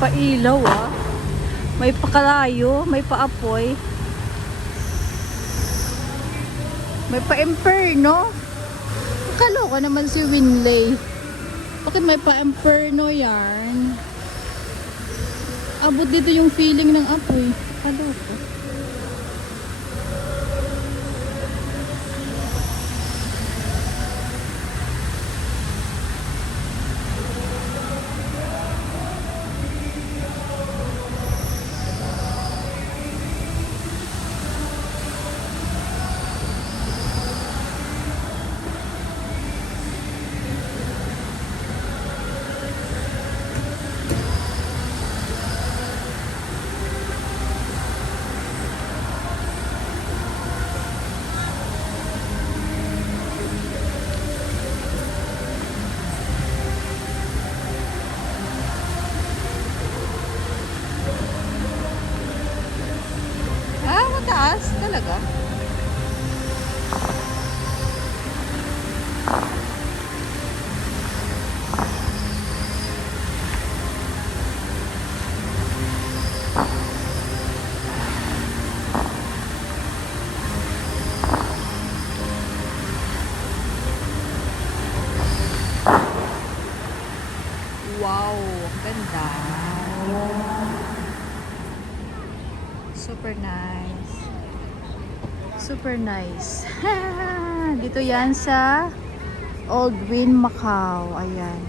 pailaw ah. May pakalayo, may paapoy. May pa-imperno. Kaloka naman si Winley. Bakit may pa-imperno yan? Abot dito yung feeling ng apoy. Kaloka. Mataas talaga. Wow, ganda. Super nice. Super nice. Dito yan sa Old Wynn Macau. Ayan.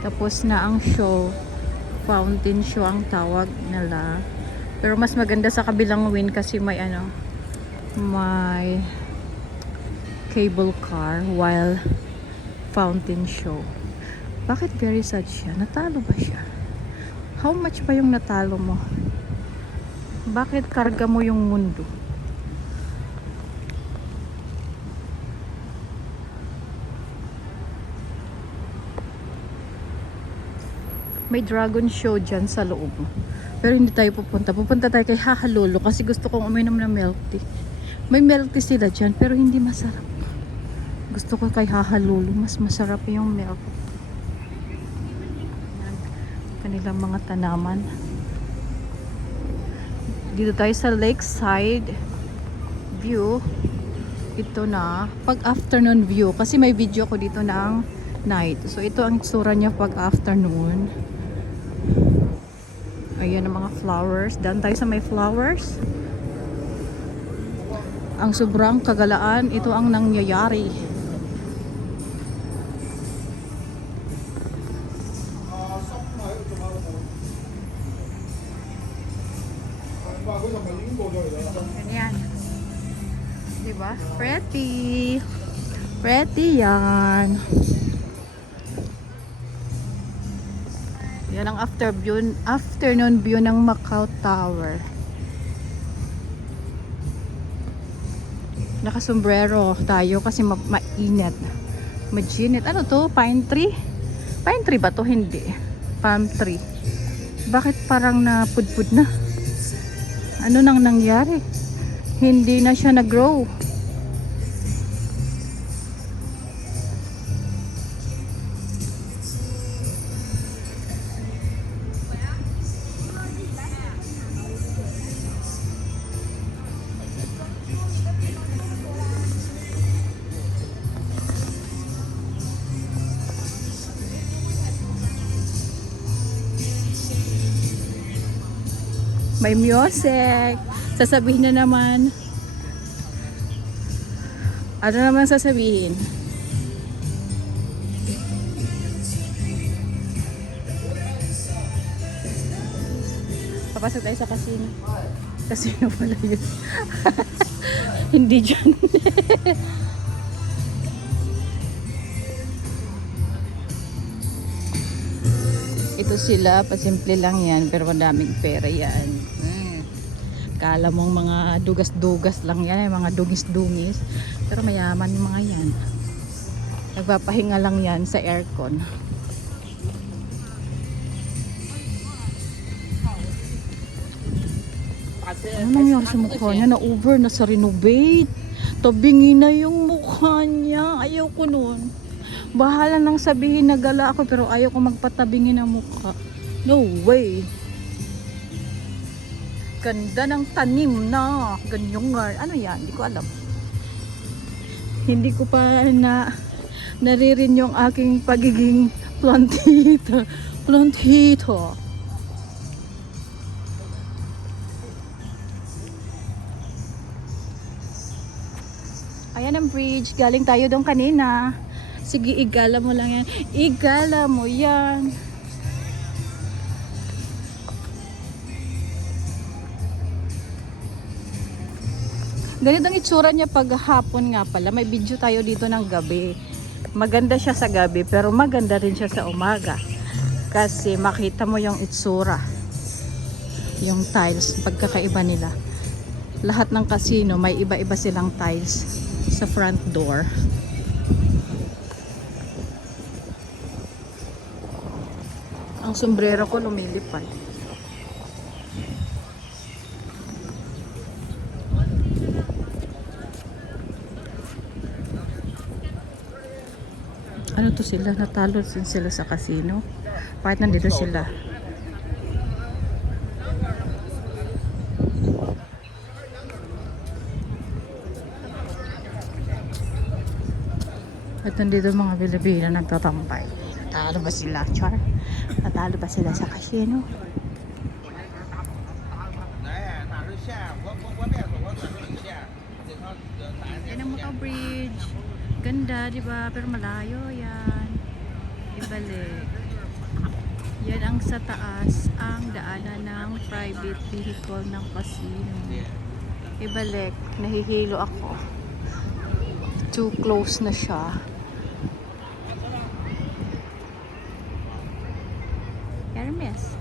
Tapos na ang show. Fountain show ang tawag nila. Pero mas maganda sa kabilang Wynn kasi may may cable car while fountain show. Bakit very sad siya? Natalo ba siya? How much ba yung natalo mo? Bakit karga mo yung mundo? May dragon show dyan sa loob. Pero hindi tayo pupunta. Pupunta tayo kay Hahalolo kasi gusto kong uminom ng milk tea. May milk tea sila dyan pero hindi masarap. Gusto ko kay Hahalolo. Mas masarap yung milk. Kanilang mga tanaman. Dito tayo sa lakeside view. Ito na. Pag afternoon view. Kasi may video ko dito ng night. So ito ang tsura niya pag afternoon. Ayan ang mga flowers. Daan tayo sa may flowers. Ang sobrang kagalaan, ito ang nangyayari. Ganyan. Diba? Pretty. Pretty yan. Yan ang afternoon view ng Macau Tower. Nakasombrero tayo kasi mainit. Majinit. Ano to? Pine tree? Pine tree ba to? Hindi. Palm tree. Bakit parang napudpud na? Ano nang nangyari? Hindi na siya nag-grow. May music. Sasabihin na naman. Ano naman sasabihin? Papasok tayo sa casino. Casino pala yun. Hindi dyan. Ito sila, pasimple lang yan, pero madaming pera yan. Kala mong mga dugas-dugas lang yan, mga dungis-dungis. Pero mayaman yung mga yan. Nagpapahinga lang yan sa aircon. Ano nangyari sa mukha niya? Na-over na sa renovate. Tabingi na yung mukha niya. Ayaw ko nun. Bahala nang sabihin na gala ako pero ayaw ko magpatabingi ng mukha. No way. Ganda ng tanim na. Ganyong nga. Ano yan? Hindi ko alam. Hindi ko pa naririn yung aking pagiging plantita. Plantita. Ayan ang bridge. Galing tayo doon kanina. Sige, igala mo lang yan. Igala mo yan. Ganito ang itsura niya pag hapon nga pala. May video tayo dito ng gabi. Maganda siya sa gabi pero maganda rin siya sa umaga. Kasi makita mo yung itsura. Yung tiles, pagkakaiba nila. Lahat ng casino may iba-iba silang tiles sa front door. Ang sombrero ko lumilipad. Ano to sila? Natalo din sila sa casino. Bakit nandito sila? At nandito mga Pilipino nagtatampay. Natalo ba sila, Char? Natalo ba sila sa casino? Yan ang mga bridge. Ganda, di ba? Pero malayo yan. Ibalik. Yan ang sa taas, ang daanan ng private vehicle ng casino. Ibalik. Nahihilo ako. Too close na siya. Hermes.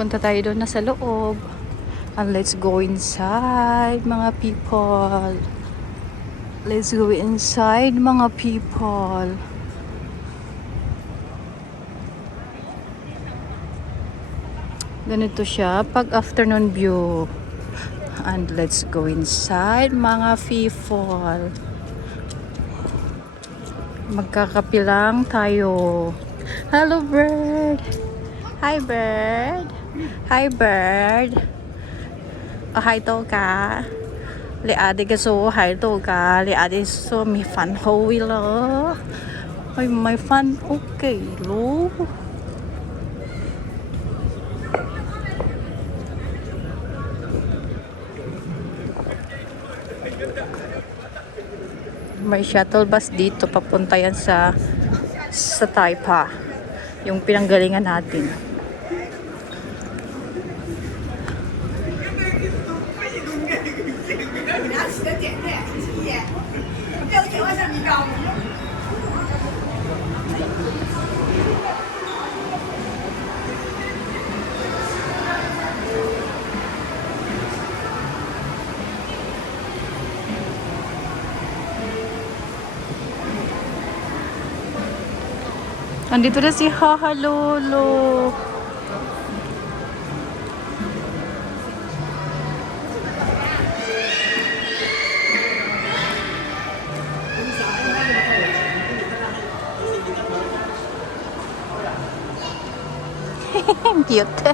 Punta tayo doon na sa loob. And let's go inside, mga people. Let's go inside, mga people. Ganito siya pag afternoon view. And let's go inside, mga people. Magkakapilang tayo. Hello, bird. Hi, bird. Hi, bird. Oh, hi to ka. Li ade ka so hi to ka. Li ade so mi fan ho lo. Ay, may fan okay lo. May shuttle bus dito papunta yan sa Taipa. Yung pinanggalingan natin. Andito na si Haha Lolo. Cute.